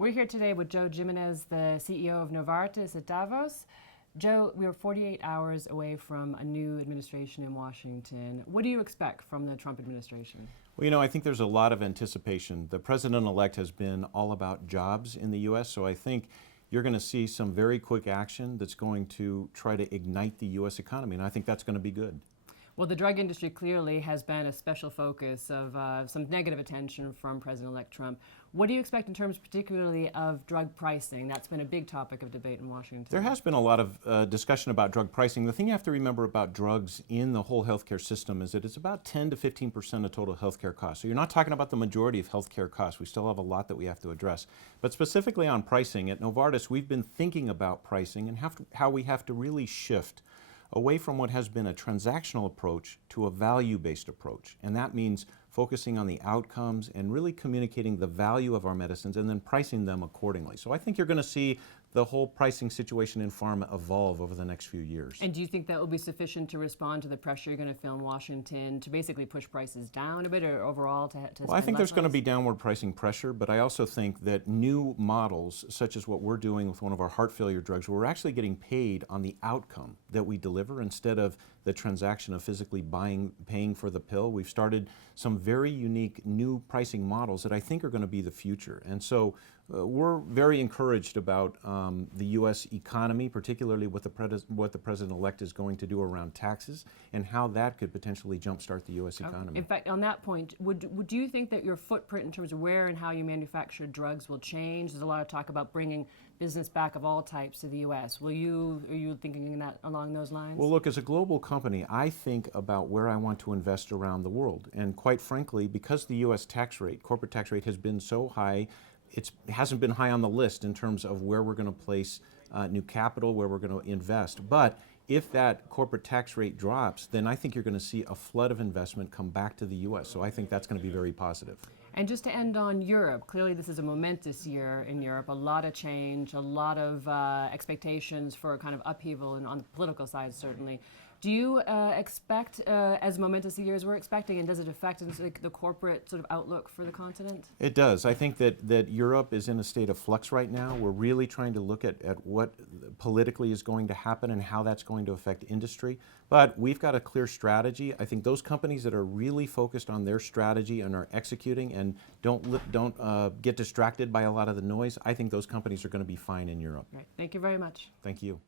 We're here today with Joe Jimenez, the CEO of Novartis at Davos. Joe, we are 48 hours away from a new administration in Washington. What do you expect from the Trump administration? Well, I think there's a lot of anticipation. The president-elect has been all about jobs in the U.S., so I think you're going to see some very quick action that's going to try to ignite the U.S. economy, and I think that's going to be good. Well, the drug industry clearly has been a special focus of some negative attention from President-elect Trump. What do you expect in terms particularly of drug pricing? That's been a big topic of debate in Washington. There has been a lot of discussion about drug pricing. The thing you have to remember about drugs in the whole healthcare system is that it's about 10 to 15% of total healthcare costs. So you're not talking about the majority of healthcare costs. We still have a lot that we have to address. But specifically on pricing, at Novartis, we've been thinking about pricing and how we have to really shift away from what has been a transactional approach to a value-based approach. And that means focusing on the outcomes and really communicating the value of our medicines and then pricing them accordingly. So I think you're going to see the whole pricing situation in pharma evolve over the next few years. And do you think that will be sufficient to respond to the pressure you're going to feel in Washington to basically push prices down a bit or overall to Well, I think there's going to be downward pricing pressure, but I also think that new models, such as what we're doing with one of our heart failure drugs, where we're actually getting paid on the outcome that we deliver instead of the transaction of physically paying for the pill. We've started some very unique new pricing models that I think are going to be the future. And so we're very encouraged about the U.S. economy, particularly what the president-elect is going to do around taxes and how that could potentially jumpstart the U.S. economy. In fact, on that point, would you think that your footprint in terms of where and how you manufacture drugs will change? There's a lot of talk about bringing business back of all types to the U.S. Are you thinking that along those lines? Well, look, as a global company, I think about where I want to invest around the world. And quite frankly, because the U.S. tax rate, corporate tax rate, has been so high, it hasn't been high on the list in terms of where we're going to place new capital, where we're going to invest. But if that corporate tax rate drops, then I think you're going to see a flood of investment come back to the U.S. So I think that's going to be very positive. And just to end on Europe, clearly this is a momentous year in Europe, a lot of change, a lot of expectations for a kind of upheaval and on the political side certainly. Do you expect as momentous a year as we're expecting, and does it affect the corporate sort of outlook for the continent? It does. I think that Europe is in a state of flux right now. We're really trying to look at what politically is going to happen and how that's going to affect industry. But we've got a clear strategy. I think those companies that are really focused on their strategy and are executing and don't get distracted by a lot of the noise, I think those companies are going to be fine in Europe. Right. Thank you very much. Thank you.